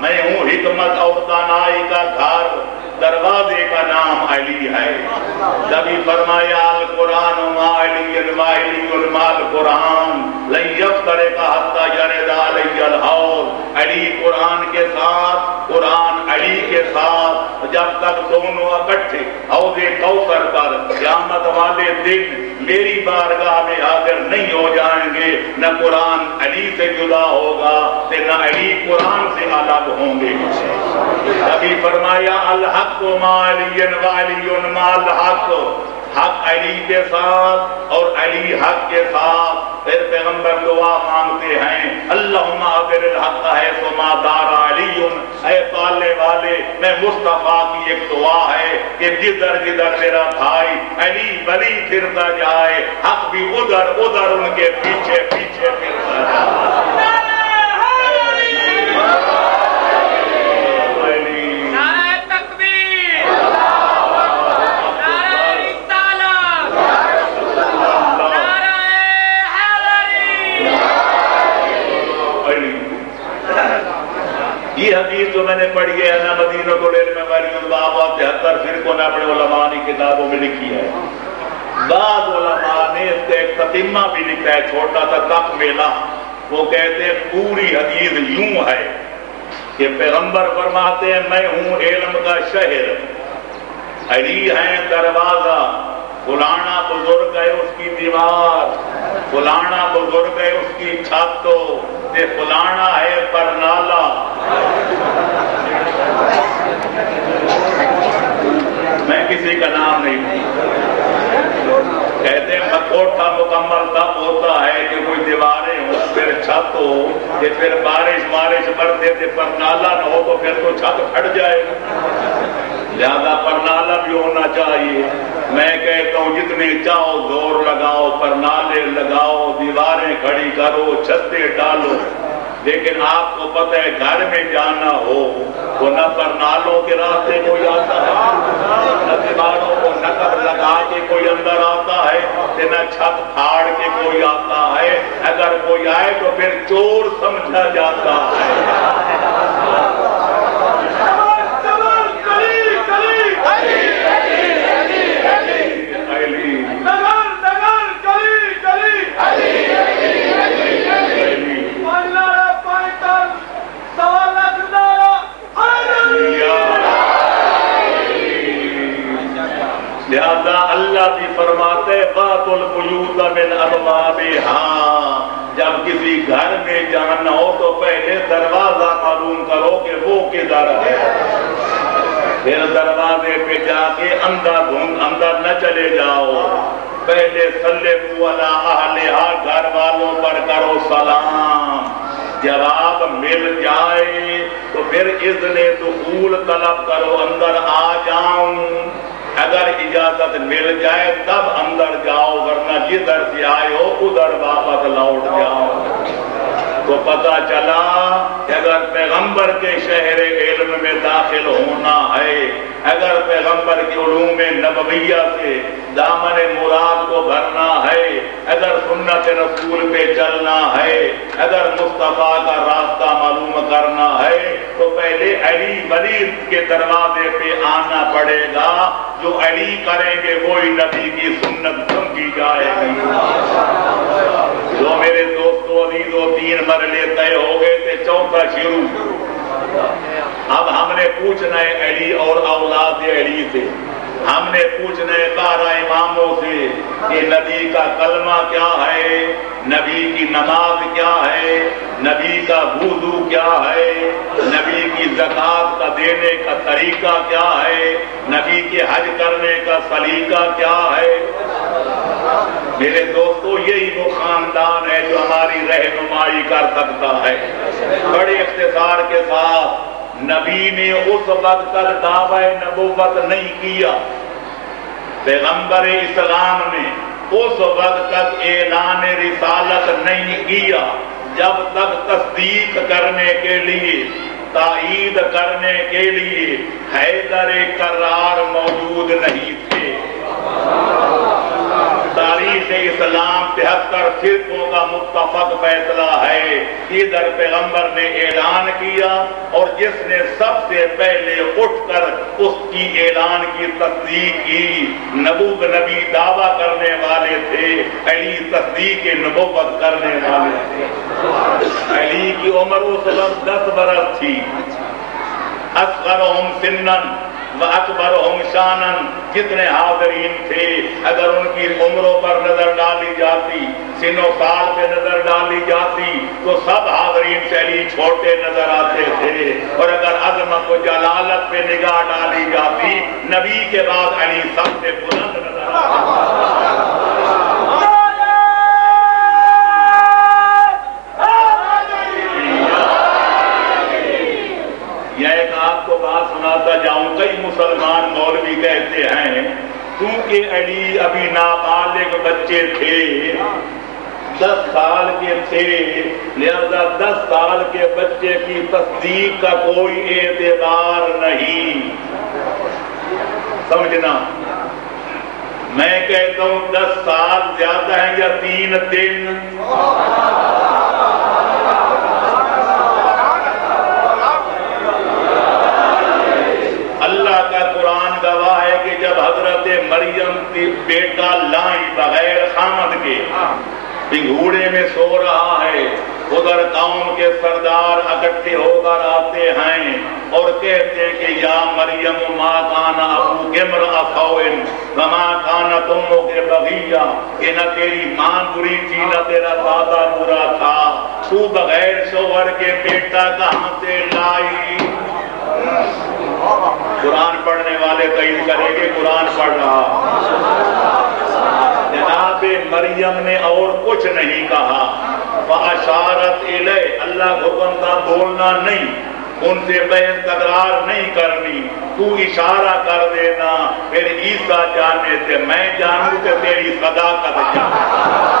میں ہوں حکمت اور دانائی کا گھر، دروازے کا نام علی ہے۔ کبھی فرمایا القرآن ما علی وعلی ما القرآن لن یفترق حتی یرد علی الحوض، علی قرآن کے ساتھ، قرآن علی کے ساتھ، جب تک دونوں اکٹھے حوض کوثر پر قیامت والے دن میری بارگاہ میں حاضر نہیں ہو جائیں گے، نہ قرآن علی سے جدا ہوگا نہ علی قرآن سے الگ ہوں گے۔ کبھی فرمایا الحق ما علی وعلی ما الحق، حق علی کے ساتھ اور علی حق کے ساتھ۔ پھر پیغمبر دعا مانگتے ہیں اللہم اظہر الحق ہے ثم دار علی، اے پالنے والے میں مصطفیٰ کی ایک دعا ہے کہ جدھر جدھر میرا بھائی علی ولی پھرتا جائے، حق بھی ادھر ادھر ان کے پیچھے پیچھے پھرتا جائے۔ یہ حدیث جو میں نے پڑھی ہے نا مدینہ العلم وعلی بابھا، 73 فرقوں نے اپنے علماء کی کتابوں میں لکھی ہے۔ بعض علماء نے اس کا ایک تتمہ بھی لکھا ہے، چھوٹا سا تکملہ، وہ کہتے ہیں پوری حدیث یوں ہے کہ پیغمبر فرماتے ہیں میں ہوں علم کا شہر، علی ہے دروازہ، فلانا بزرگ ہے اس کی دیوار، فلانا بزرگ ہے اس کی چھت، تے فلانا ہے پرنالا. میں کسی کا نام نہیں کہتے ہیں کوٹھا مکمل تب ہوتا ہے کہ کوئی دیواریں ہو پھر چھت ہو کہ پھر بارش برسے تھے پرنالا نہ ہو تو پھر تو چھت پھٹ جائے گا. لہذا پرنالا بھی ہونا چاہیے. میں کہتا ہوں جتنے چاہو زور لگاؤ, پرنالے لگاؤ, دیواریں کھڑی کرو, چھتے ڈالو, لیکن آپ کو پتہ ہے گھر میں جانا ہو تو نہ پرنالوں کے راستے کوئی آتا ہے, نہ دیواروں کو نقب لگا کے کوئی اندر آتا ہے, نہ چھت پھاڑ کے کوئی آتا ہے. اگر کوئی آئے تو پھر چور سمجھا جاتا ہے. لہذا اللہ بھی فرماتے فَاتُوا الْبُيُوتَ مِنْ أَبْوَابِهَا, جب کسی گھر میں جانا ہو تو پہلے دروازہ معلوم کرو کہ وہ کدھر ہے, پھر دروازے پہ جا کے اندر نہ چلے جاؤ. پہلے سلموا علی اہلہا, گھر والوں پر کرو سلام. جواب مل جائے تو پھر اذن دخول طلب کرو, اندر آ جاؤں. اگر اجازت مل جائے تب اندر جاؤ, ورنہ جدھر سے آئے ہو ادھر واپس لوٹ جاؤ. تو پتہ چلا کہ اگر پیغمبر کے شہر علم میں داخل ہونا ہے, اگر پیغمبر کی علوم نبویہ سے دامن مراد کو بھرنا ہے, اگر سنت رسول پہ چلنا ہے, اگر مصطفیٰ کا راستہ معلوم کرنا ہے, تو پہلے علی ولی کے دروازے پہ آنا پڑے گا. جو علی کریں گے وہی نبی کی سنت سمجھی جائے گی. جو میرے دوستو عزیزو 3 مرحلے طے ہو گئے تھے, چوتھا شروع. اب ہم نے پوچھنا ہے علی اور اولاد علی سے, ہم نے پوچھنا ہے 12 اماموں سے کہ نبی کا کلمہ کیا ہے, نبی کی نماز کیا ہے, نبی کا وضو کیا ہے, نبی کی زکات کا دینے کا طریقہ کیا ہے, نبی کے حج کرنے کا سلیقہ کیا ہے. میرے دوستو یہی وہ خاندان ہے جو ہماری رہنمائی کر سکتا ہے. بڑے اختصار کے ساتھ, نبی نے اس وقت تک دعوی نبوت نہیں کیا, پیغمبر اسلام نے اس وقت تک اعلان رسالت نہیں کیا جب تک تصدیق کرنے کے لیے, تائید کرنے کے لیے حیدر کرار موجود نہیں تھے. تاریخ اسلام 73 فرقوں کا متفق فیصلہ ہے. ادھر پیغمبر نے اعلان کیا, اور جس نے سب سے پہلے اٹھ کر اس کی اعلان کی تصدیق کی, نبی دعویٰ کرنے والے تھے, علی تصدیق نبوت کرنے والے تھے. علی کی عمر اس وقت 10 برس تھی. اصغرہم سنن وَأَكْبَرُهُمْ شَانًا, جتنے حاضرین تھے اگر ان کی عمروں پر نظر ڈالی جاتی, سن و سال پہ نظر ڈالی جاتی, تو سب حاضرین سے علی چھوٹے نظر آتے تھے. اور اگر عظمت و جلالت پہ نگاہ ڈالی جاتی, نبی کے بعد علی سب سے بلند نظر آتے. سناتا جاؤں, کئی مسلمان مولوی کہتے ہیں کیونکہ علی ابھی نابالغ بچے تھے, 10 سال کے تھے, لہذا 10 سال کے بچے کی تصدیق کا کوئی اعتبار نہیں. سمجھنا, میں کہتا ہوں 10 سال زیادہ ہیں یا 3 دن. قرآن گواہ ہے کہ جب حضرت مریم کی بیٹا لائیں بغیر خامد کے پنگھوڑے میں سو رہا ہے, ادھر قوم کے سردار اکٹھے ہو کر آتے ہیں اور کہتے ہیں کہ یا مریم ما کان ابوک امرأ سوء وما کانت امک بغیہ, کہ نہ تیری ماں بری تھی نہ تیرا دادا برا تھا. تو بغیر شوہر کے بیٹا کہاں سے لائی؟ قرآن پڑھنے والے تعین کریں گے قرآن پڑھ رہا۔ جناب مریم نے اور کچھ نہیں کہا، فَأَشَارَتْ إِلَيْهِ، اللہ کو حکم تھا بولنا نہیں، ان سے بحث تکرار نہیں کرنی، تو اشارہ کر دینا، پھر عیسیٰ جاننے سے میں جانوں کہ تیری صداقت جانوں۔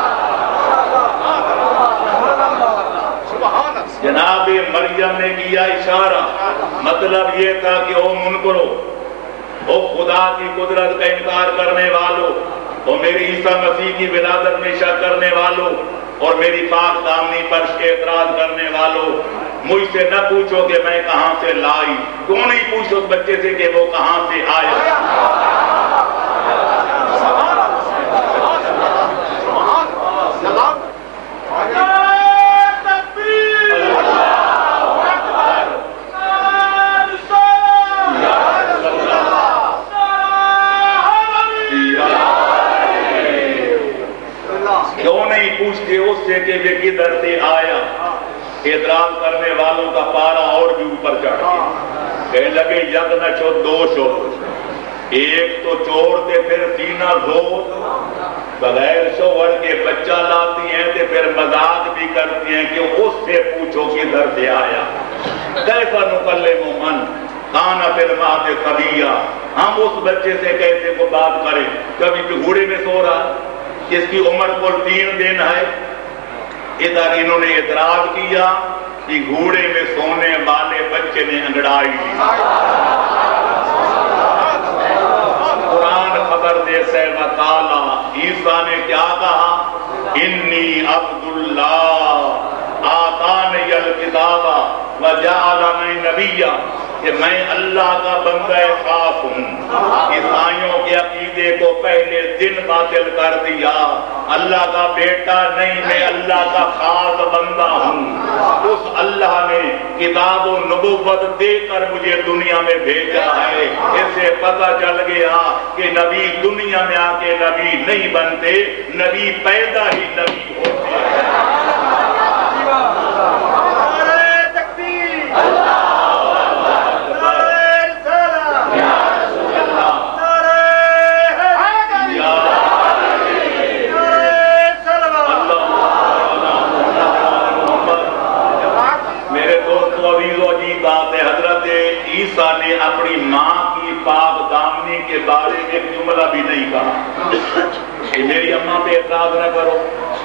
جناب مریم نے کیا اشارہ، مطلب یہ تھا کہ او منکرو، او خدا کی قدرت کا انکار کرنے والوں، او میری عیسیٰ مسیح کی ولادت میں شک کرنے والوں، اور میری پاک دامنی پر اعتراض کرنے والوں، مجھ سے نہ پوچھو کہ میں کہاں سے لائی، کیوں نہیں پوچھو اس بچے سے کہ وہ کہاں سے آیا۔ کیوں نہیں پوچھتے اس سے کہ وہ کدھر سے آیا؟ اعتراض کرنے والوں کا پارا اور بھی اوپر چڑھ گیا، کہنے لگے یک نہ چھو دو شور، ایک تو چور تھے پھر سینہ زور، بغیر شوہر کے بچہ لاتی ہیں تو پھر مذاق بھی کرتی ہیں کہ اس سے پوچھو کدھر سے آیا۔ کیف نکلم من کان فی المہد صبیا، ہم اس بچے سے کیسے کو بات کریں، کبھی بھی گھوڑے میں سو رہا، اس کی عمر کو 3 دن ہے۔ ادھر انہوں نے اعتراض کیا کہ گھوڑے میں سونے والے بچے نے انگڑائی دی۔ قرآن خبر دے سے وقالا، عیسیٰ نے کیا کہا؟ انی عبداللہ آتانی الکتاب وجعلنی نبیا، کہ میں اللہ کا بندہ خاص ہوں۔ عیسائیوں کے عقیدے کو پہلے دن باطل کر دیا، اللہ کا بیٹا نہیں، میں اللہ کا خاص بندہ ہوں۔ اس اللہ نے کتاب و نبوت دے کر مجھے دنیا میں بھیجا ہے۔ اس سے پتہ چل گیا کہ نبی دنیا میں آ کے نبی نہیں بنتے، نبی پیدا ہی نبی ہوتے ہیں۔ عیسیٰ نے اپنی ماں کی پاک دامنی کے بارے میں ایک جملہ بھی نہیں کہا کہ میری اماں پہ اعتراض نہ کرو،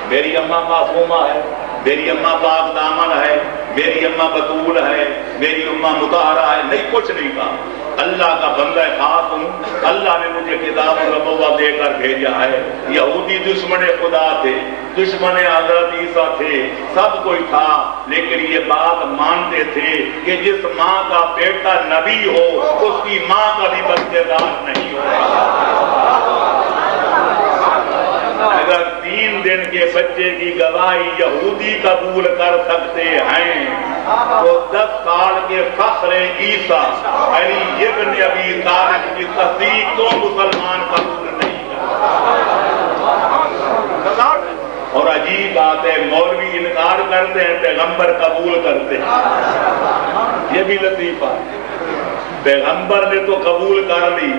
میری اماں معصومہ ہے، میری اماں پاک دامن ہے، میری اماں بطول ہے، میری اماں مطہرہ ہے، نہیں، کچھ نہیں کہا۔ اللہ کا بندہ خاص ہوں، اللہ نے مجھے کتاب و نبوت دے کر بھیجا ہے۔ یہودی دشمن خدا تھے، دشمن حضرت عیسیٰ تھے، سب کوئی تھا، لیکن یہ بات مانتے تھے کہ جس ماں کا بیٹا نبی ہو اس کی ماں کا بھی بچے دار نہیں ہو۔ اگر 3 دن کے بچے کی گواہی یہودی قبول کر سکتے ہیں تو 10 سال کے فخر عیسیٰ علی ابن ابی طالب کی تصدیق تو مسلمان قبول نہیں کرتا۔ اور عجیب بات ہے، مولوی انکار کرتے ہیں، پیغمبر قبول کرتے ہیں۔ یہ بھی لطیفہ، پیغمبر نے تو قبول کر لی،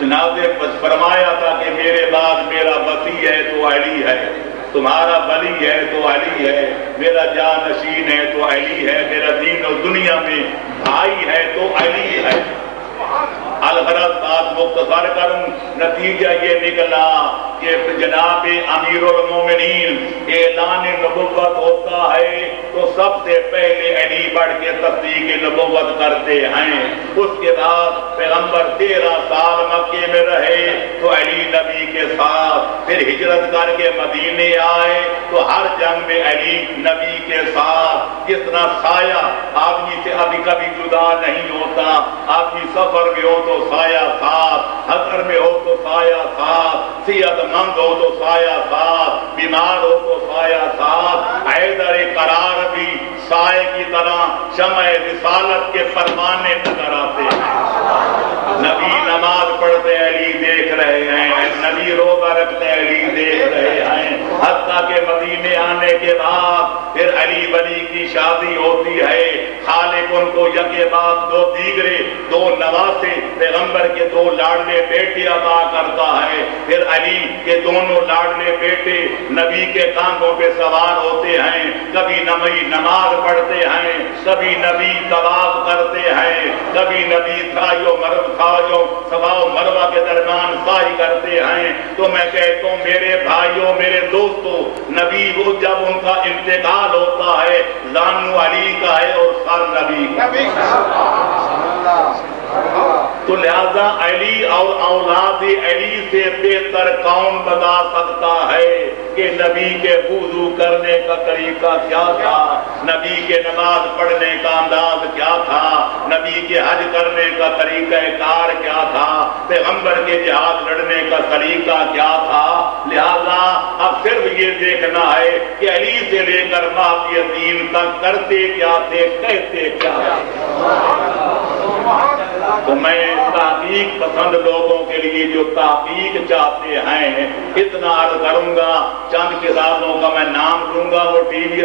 جناب نے فرمایا تھا کہ میرے بعد میرا وصی ہے تو علی ہے، تمہارا ولی ہے تو علی ہے، میرا جانشین ہے تو علی ہے، میرا دین و دنیا میں بھائی ہے تو علی ہے۔ الغرض بات مختصر کروں، نتیجہ یہ نکلا کہ جناب امیر المومنین اعلان نبوت ہوتا ہے تو سب سے پہلے علی بڑھ کے تصدیق نبوت کرتے ہیں۔ اس کے بعد پیغمبر 13 سال مکے میں رہے تو علی نبی کے ساتھ، پھر ہجرت کر کے مدینے آئے تو ہر جنگ میں علی نبی کے ساتھ۔ جس طرح سایہ آدمی سے ابھی کبھی جدا نہیں ہوتا، آدمی سفر میں ہو تو سایہ ساتھ، حضر میں ہو تو سایہ ساتھ، صحت مند ہو تو سایہ ساتھ، بیمار ہو تو سایہ ساتھ۔ حیدر قرار بھی سائے کی طرح شمع رسالت کے پروانے نظر آتے ہیں۔ نبی نماز پڑھتے علی دیکھ رہے ہیں، نبی روزہ رکھتے علی دیکھ رہے ہیں، حتیٰ کہ مدینے آنے کے بعد پھر علی ولی کی شادی ہوتی ہے. خالق ان کو یکے بعد دو دیگرے دو نواسے پیغمبر کے دو لاڈلے بیٹے عطا کرتا ہے. پھر علی کے دونوں لاڈلے بیٹے نبی کے کاندھوں پہ سوار ہوتے ہیں. کبھی نبی نماز پڑھتے ہیں, کبھی نبی طواف کرتے ہیں, کبھی نبی سعیو صفا و مروہ کے درمیان سعی کرتے ہیں. تو میں کہتا ہوں میرے بھائیوں, میرے دوستوں, نبی وہ جب ان کا انتقال ہوتا ہے زانو علی کا ہے اور سر نبی کا. تو لہذا علی اور اولاد علی سے بہتر کون بتا سکتا ہے کہ نبی کے وضو کرنے کا طریقہ کیا تھا, نبی کے نماز پڑھنے کا انداز کیا تھا, نبی کے حج کرنے کا طریقہ کار کیا تھا, پیغمبر کے جہاد لڑنے کا طریقہ کیا تھا. لہذا اب صرف یہ دیکھنا ہے کہ علی سے لے کر مہدی دین تک کرتے کیا تھے, کہتے کیا تھے. تو میں تحقیق پسند لوگوں کے لیے جو تحقیق چاہتے ہیں اتنا عرض کروں گا. چند کتابوں کا میں نام لوں گا, وہ ٹی وی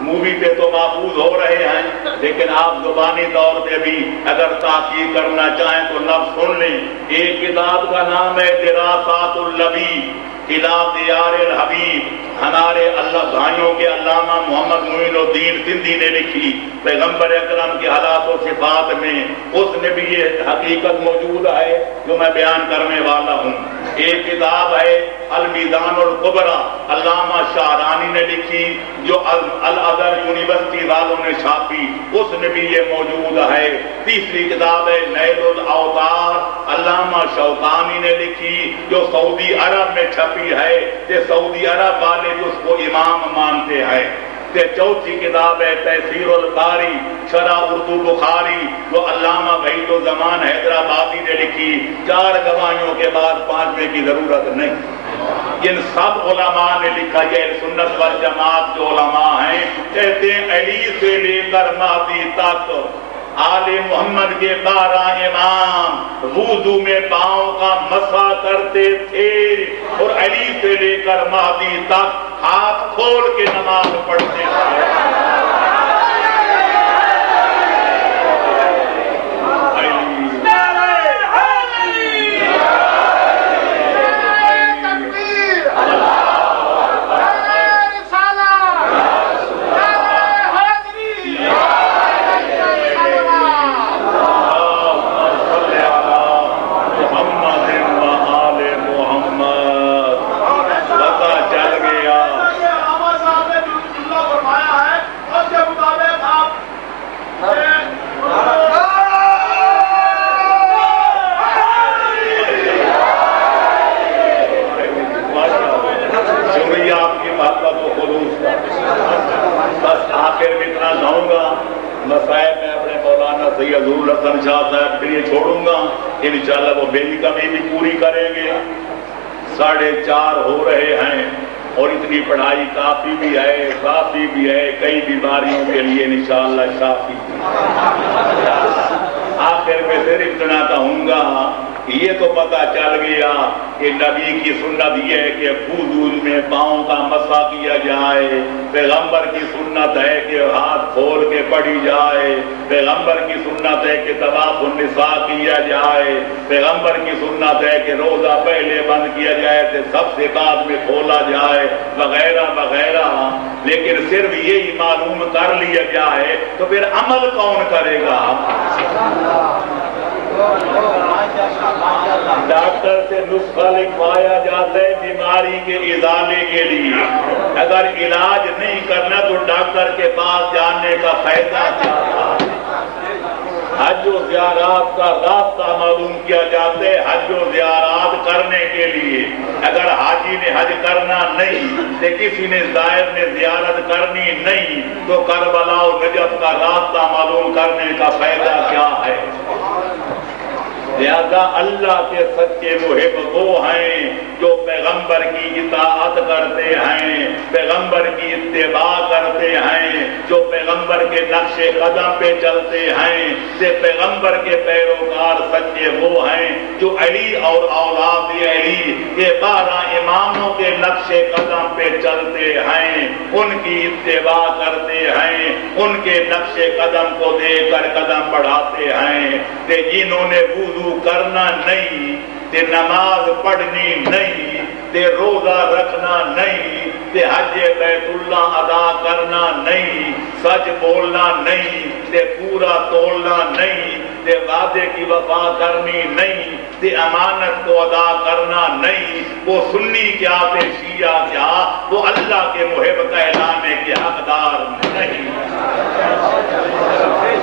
مووی پہ تو محفوظ ہو رہے ہیں, لیکن آپ زبانی طور پہ بھی اگر تحقیق کرنا چاہیں تو لفظ سن لیں. ایک کتاب کا نام ہے دراسات اللبیب الی دیار الحبیب, ہمارے اللہ بھائیوں کے علامہ محمد معین الدین سندھی نے لکھی پیغمبر اکرم کے حالات و صفات میں. اس میں بھی یہ حقیقت موجود ہے جو میں بیان کرنے والا ہوں. ایک کتاب ہے المیزان الکبریٰ, علامہ شاہرانی نے لکھی, جو الازہر یونیورسٹی والوں نے چھاپی, اس میں بھی یہ موجود ہے. تیسری کتاب ہے نیل الاوطار, علامہ شوکانی نے لکھی, جو سعودی عرب میں چھپی ہے کہ سعودی عرب والے جو اس کو امام مانتے ہیں. چوتھی کتاب ہے تفسیر القاری شرح اردو بخاری, جو علامہ وحید الزمان حیدرآبادی نے لکھی. 4 گواہیوں کے بعد 5ویں کی ضرورت نہیں. ان سب علماء نے لکھا. یہ سنت والجماعت جو علماء ہیں کہتے ہیں علی سے لے کر مہدی تک آل محمد کے 12 امام وضو میں پاؤں کا مسح کرتے تھے, اور علی سے لے کر مہدی تک ہاتھ کھول کے نماز پڑھتے تھے. انشاءاللہ وہ میری کمی بھی پوری کریں گے. 4:30 ہو رہے ہیں اور اتنی پڑھائی کافی بھی ہے, کافی بھی ہے, کئی بیماریوں کے لیے انشاءاللہ کافی. آخر میں صرف اتنا کہوں گا, یہ تو پتہ چل گیا کہ نبی کی سنت یہ ہے کہ وضو میں پاؤں کا مسح کیا جائے, پیغمبر کی سنت ہے کہ ہاتھ کھول کے پڑھی جائے, پیغمبر کی سنت ہے کہ طواف النساء کیا جائے, پیغمبر کی سنت ہے کہ روزہ پہلے بند کیا جائے تو سب سے بعد میں کھولا جائے, وغیرہ وغیرہ. لیکن صرف یہی معلوم کر لیا جائے تو پھر عمل کون کرے گا؟ ڈاکٹر سے نسخہ لکھوایا جاتا ہے بیماری کے ازالے کے لیے, اگر علاج نہیں کرنا تو ڈاکٹر کے پاس جانے کا فائدہ کیا تھا؟ حج و زیارات کا راستہ معلوم کیا جاتا ہے حج و زیارات کرنے کے لیے. اگر حاجی نے حج کرنا نہیں تو کسی نے زائر نے زیارت کرنی نہیں تو کربلا و نجف کا راستہ معلوم کرنے کا فائدہ کیا ہے؟ لہذا اللہ کے سچے محب وہ ہیں جو پیغمبر کی اطاعت کرتے ہیں, پیغمبر کی اتباع کرتے ہیں, جو پیغمبر پیغمبر کے نقش قدم پہ چلتے ہیں کہ پیغمبر کے پیروکار سچے وہ ہیں جو علی اور اولاد علی کے 12 اماموں کے نقش قدم پہ چلتے ہیں، ان کی اتباع کرتے ہیں، ان کے نقش قدم کو دیکھ کر قدم بڑھاتے ہیں کہ جنہوں نے وضو کرنا نہیں، کہ نماز پڑھنی نہیں، کہ روزہ رکھنا نہیں، کہ حج بیت اللہ ادا کرنا نہیں، سچ بولنا نہیں، کہ پورا تولنا نہیں، کہ وعدے کی وفا کرنی نہیں، کہ امانت کو ادا کرنا نہیں، وہ سنی کیا تھے شیعہ کیا، وہ اللہ کے محب کہلانے کے حقدار نہیں۔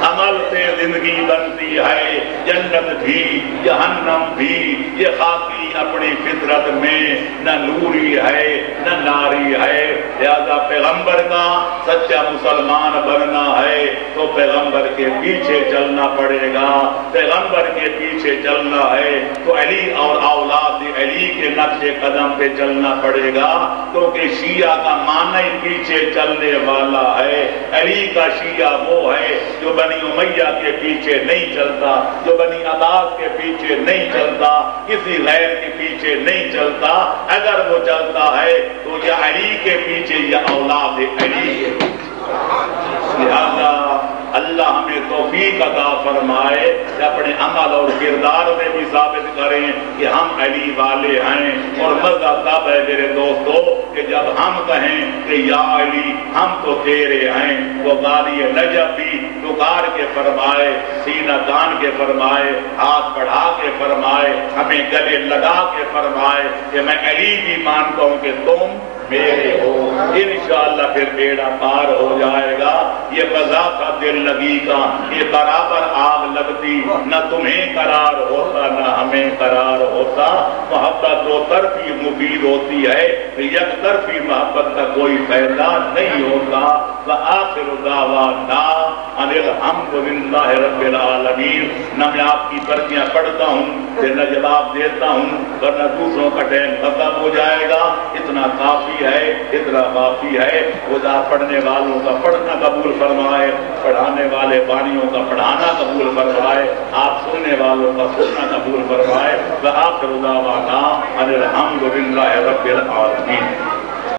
عمل سے زندگی بنتی ہے، جنت بھی جہنم بھی، یہ خاکی اپنی فطرت میں نہ نوری ہے نہ ناری ہے۔ لہذا پیغمبر کا سچا مسلمان بننا ہے تو پیغمبر کے پیچھے چلنا پڑے گا، پیغمبر کے پیچھے چلنا ہے تو علی اور اولاد علی کے نقش قدم پہ چلنا پڑے گا، کیونکہ شیعہ کا معنی پیچھے چلنے والا ہے۔ علی کا شیعہ وہ ہے جو بنی امیہ کے پیچھے نہیں چلتا، جو بنی عباس کے پیچھے نہیں چلتا، کسی غیر کے پیچھے نہیں چلتا، اگر وہ چلتا ہے تو یا علی کے پیچھے یا اولاد علی کے پیچھے۔ لہذا اللہ ہمیں توفیق عطا فرمائے کہ اپنے عمل اور کردار میں بھی ثابت کریں کہ ہم علی والے ہیں۔ اور مزہ تب ہے میرے دوستو کہ جب ہم کہیں کہ یا علی ہم تو تیرے ہیں، وہ غازی نجف بھی پکار کے فرمائے، سینہ تان کے فرمائے، ہاتھ بڑھا کے فرمائے، ہمیں گلے لگا کے فرمائے کہ میں علی بھی مانتا ہوں کہ تم میرے ہو، انشاءاللہ پھر بیڑا پار ہو جائے گا۔ یہ قضا کا دل لگی کا یہ برابر آگ لگتی، نہ تمہیں قرار ہوتا نہ ہمیں قرار ہوتا۔ محبت دو طرفی مفید ہوتی ہے، یک طرفی محبت کا کوئی فائدہ نہیں ہوتا۔ وآخر دعوانا ان الحمد للہ رب العالمین۔ نہ میں آپ کی پرچیاں پڑھتا ہوں نہ جواب دیتا ہوں، ورنہ دوسروں کا ٹائم ختم ہو جائے گا۔ اتنا کافی ہے، اتنا کافی ہے۔ خدا پڑھنے والوں کا پڑھنا قبول فرمائے، پڑھانے والے بانیوں کا پڑھانا قبول فرمائے، آپ سننے والوں کا سننا قبول فرمائے۔ وآخر دعوانا ان الحمد للہ رب العالمین۔